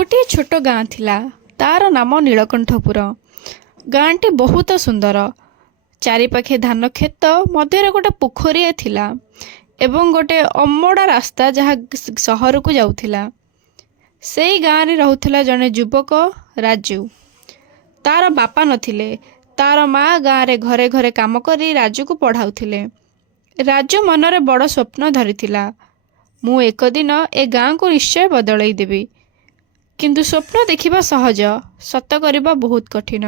गोटे छोट गाँ थिला तार नाम नीलकंठपुर। गाँटी बहुत सुंदर। चारिपाखे धान खेत मध्य गोटे पोखरी थिला एवं गोटे अमड़ा रास्ता जहाँ सहर को जाउथिला। से गाँव रे रहुथिला जने युवक राजू। तार बापा नथिले। तार माँ गाँव रे घरे घरे काम करी राजू को पढ़ाउथिले। राजू मनरे बड़ स्वप्न धरिथिला, मु एक दिन ए गाँ को निश्चय बदलई देबी। किंतु स्वप्न देखिबा सहज, सत करिबा बहुत कठिन।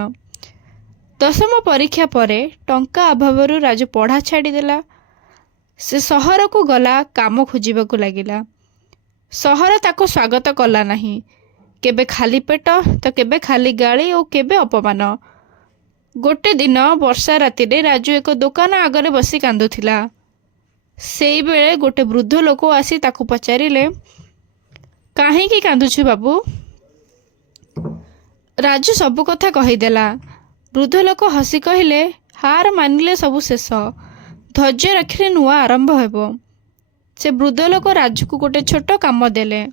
दशम परीक्षा परे टंका अभावरु राजू पढ़ा छाड़ीदेला। से सहर को गला काम खोजिबाकू लागिला। सहर ताको स्वागत कला नहीं। केबे खाली पेट तो केबे खाली गाली और केबे अपमान। गोटे दिन वर्षा राति रे राजू एक दुकान आगरे बसी कांदुथिला। सेई बेले गोटे वृद्ध लोक आसी ताकू पचारिले, काहेकि कांदुछु बाबू? राजू सबु कथा कहीदेला। वृद्ध लोक हसी कहले, हार मानिले सबु शेष, धैर्य रखिले नुआ आरंभ हेबो। से वृद्ध लोक राजू को गोटे छोट काम देले।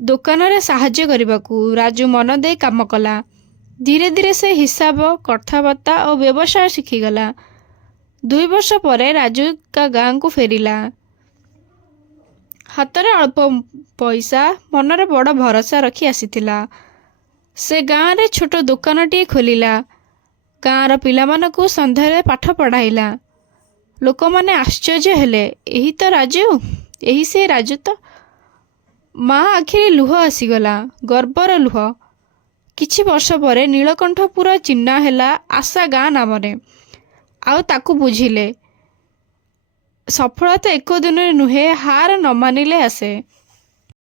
दुकान रे साहाय्य करबाकू राजू मन दे काम कला। धीरे धीरे से हिसाब, कथाबार्ता और व्यवसाय शिखीगला। 2 वर्ष परे राजू का गाँ को फेरिला। हाथ में अल्प पैसा, मनरे बड़ भरोसा रखी आसीथिला। से गाँव रे छोट दुकान टी खोलिला। गाँवर पिलामानकू संध्यारे पाठ पढ़ाइला। लोक माने आश्चर्य हेले, एही तो राजू, एही से राजू तो। माँ आखिरे लुह आसीगला, गर्वर लुह। किछि वर्ष परे नीलकंठपुर चिन्ह हेला आशा गाँ नामरे। आउ ताकू बुझिले, सफलता एक दिन नुहे, हार न मानिले आसे।